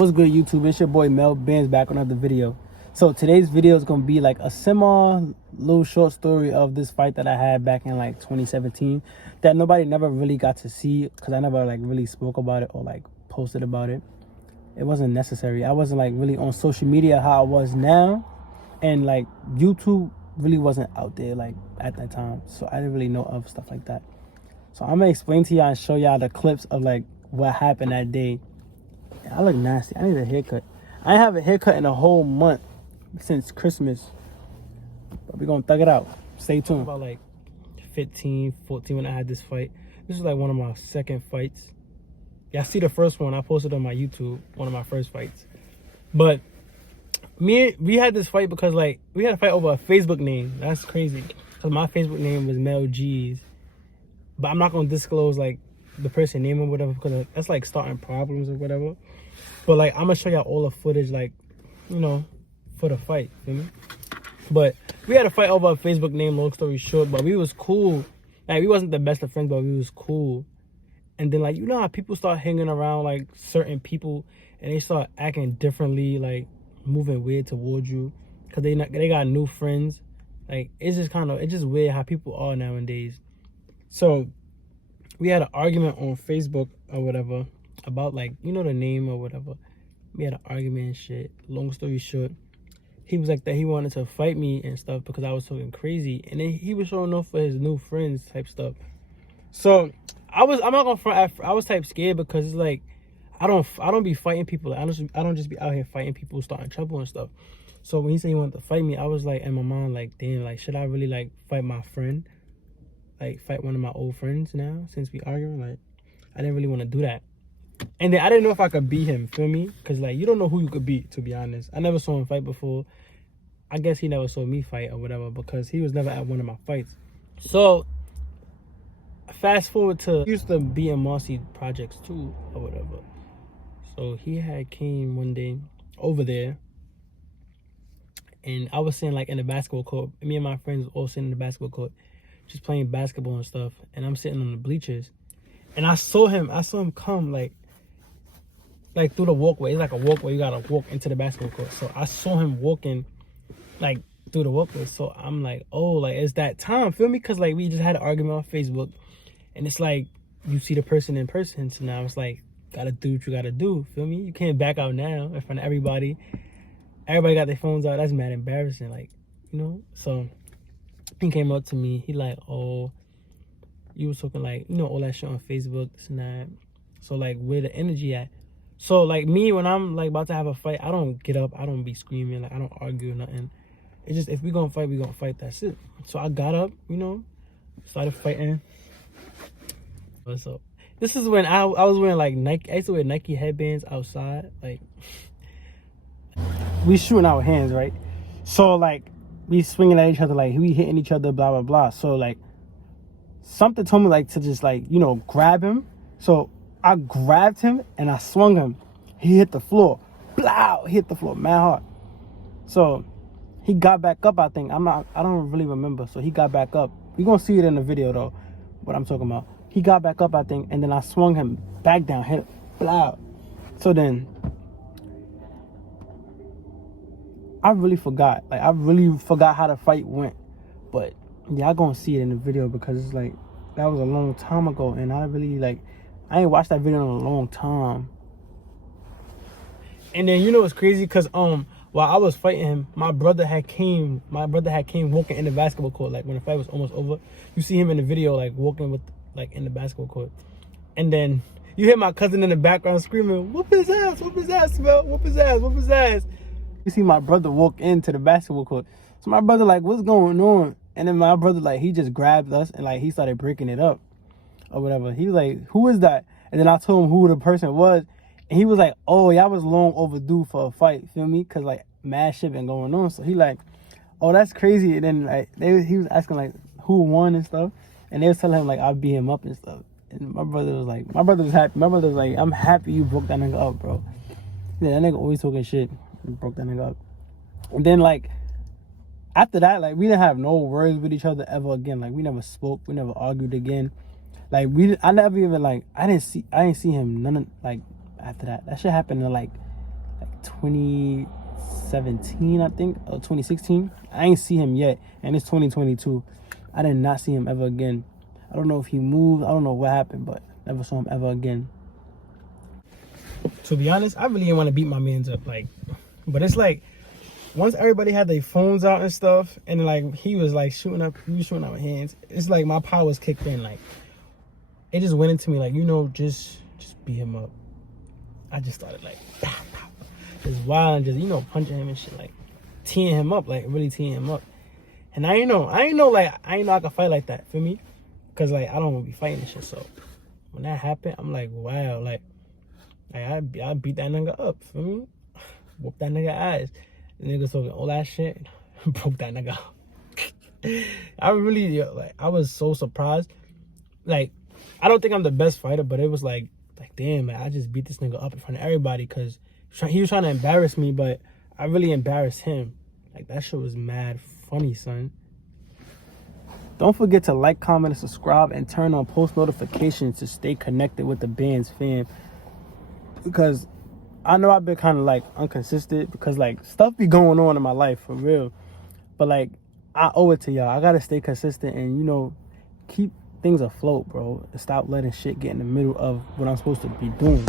What's good, YouTube? It's your boy Mel Benz back on another video. So today's video is gonna be like a little short story of this fight that I had back in like 2017 that nobody never really got to see because I never like really spoke about it or like posted about it. It wasn't necessary. I wasn't like really on social media how I was now, and like YouTube really wasn't out there like at that time, so I didn't really know of stuff like that. So I'm gonna explain to y'all and show y'all the clips of like what happened that day. I look nasty. I need a haircut. I ain't have a haircut in a whole month since Christmas. But we're gonna thug it out. Stay tuned. About like 15, 14 when I had this fight. This is like one of my second fights. Y'all see the first one I posted on my YouTube, one of my first fights. But we had this fight because like we had a fight over a Facebook name. That's crazy. Because my Facebook name was Mel G's. But I'm not gonna disclose like the person name or whatever because that's like starting problems or whatever. But like I'm gonna show y'all all the footage, like, you know, for the fight, feel me? But we had a fight over a Facebook name, long story short, but we was cool. Like we wasn't the best of friends, but we was cool. And then like, you know how people start hanging around like certain people and they start acting differently, like moving weird towards you because they got new friends. Like it's just weird how people are nowadays. So we had an argument on Facebook or whatever about like, you know, the name or whatever. We had an argument and shit. Long story short, he was like that he wanted to fight me and stuff because I was talking crazy, and then he was showing off for his new friends type stuff. So I'm not gonna front. I was type scared because it's like I don't be fighting people. I don't just be out here fighting people, starting trouble and stuff. So when he said he wanted to fight me, I was like in my mind like, damn, like should I really like fight my friend? Like fight one of my old friends now since we arguing? Like I didn't really want to do that. And then I didn't know if I could beat him, feel me? Because like you don't know who you could beat, to be honest. I never saw him fight before. I guess he never saw me fight or whatever because he was never at one of my fights. So fast forward to, he used to be in Marcy Projects too or whatever. So he had came one day over there, and I was sitting like in the basketball court. Me and my friends all sitting in the basketball court, just playing basketball and stuff. And I'm sitting on the bleachers, and I saw him come like through the walkway. It's like a walkway. You gotta walk into the basketball court. So I saw him walking like through the walkway. So I'm like, oh, like it's that time, feel me? Because like we just had an argument on Facebook, and it's like you see the person in person. So now it's like, gotta do what you gotta do, feel me? You can't back out now in front of everybody. Everybody got their phones out. That's mad embarrassing, like, you know? So he came up to me. He like, oh, you was talking like, you know, all that shit on Facebook, this and that. So like, where the energy at? So like me, when I'm like about to have a fight, I don't get up. I don't be screaming. Like I don't argue or nothing. It's just, if we gonna fight, we gonna fight. That's it. So I got up, you know, started fighting. So this is when I was wearing like Nike. I used to wear Nike headbands outside. Like we shooting our hands, right? So like we swinging at each other, like we hitting each other, blah blah blah. So like something told me like to just like, you know, grab him. So I grabbed him and I swung him. He hit the floor. Blow! Hit the floor mad hard. So he got back up, I think. I don't really remember. So he got back up. You're gonna see it in the video though, what I'm talking about. He got back up, I think, and then I swung him back down, hit blow. So then I really forgot. Like I really forgot how the fight went. But y'all gonna see it in the video because it's like that was a long time ago, and I ain't watched that video in a long time. And then you know what's crazy? Cause while I was fighting him, my brother had came walking in the basketball court. Like when the fight was almost over, you see him in the video like walking with like in the basketball court. And then you hear my cousin in the background screaming, "Whoop his ass, whoop his ass, Mel, whoop his ass, whoop his ass." You see my brother walk into the basketball court. So my brother like, what's going on? And then my brother like, he just grabbed us and like he started breaking it up or whatever. He was like, who is that? And then I told him who the person was, and he was like, oh, y'all was long overdue for a fight, feel me? Because like mad shit been going on. So he like, oh, that's crazy. And then like he was asking like who won and stuff, and they was telling him like I beat him up and stuff. And my brother was happy. My brother was like, I'm happy you broke that nigga up, bro. Yeah, that nigga always talking shit. He broke that nigga up. And then like after that, like we didn't have no words with each other ever again. Like we never spoke, we never argued again. Like I never even like I didn't see him none of, like after that. That shit happened in like 2017, I think, or 2016. I ain't see him yet, and it's 2022. I did not see him ever again. I don't know if he moved. I don't know what happened, but never saw him ever again. To be honest, I really didn't want to beat my mans up, like, but it's like once everybody had their phones out and stuff, and like he was shooting up with hands. It's like my powers kicked in. Like it just went into me, like, you know, just beat him up. I just started like just wild and just, you know, punching him and shit, like teeing him up, like really teeing him up. And I ain't know I could fight like that, feel me? Cause like I don't want to be fighting and shit. So when that happened, I'm like, wow, like I beat that nigga up, feel me? Whoop that nigga ass. The nigga talking all that shit, broke that nigga up. I was so surprised. Like, I don't think I'm the best fighter, but it was like damn, man, I just beat this nigga up in front of everybody because he was trying to embarrass me, but I really embarrassed him. Like, that shit was mad funny, son. Don't forget to like, comment, and subscribe, and turn on post notifications to stay connected with the band's fam. Because I know I've been kind of like inconsistent because like stuff be going on in my life for real. But like I owe it to y'all. I gotta stay consistent and, you know, keep things afloat, bro. And stop letting shit get in the middle of what I'm supposed to be doing.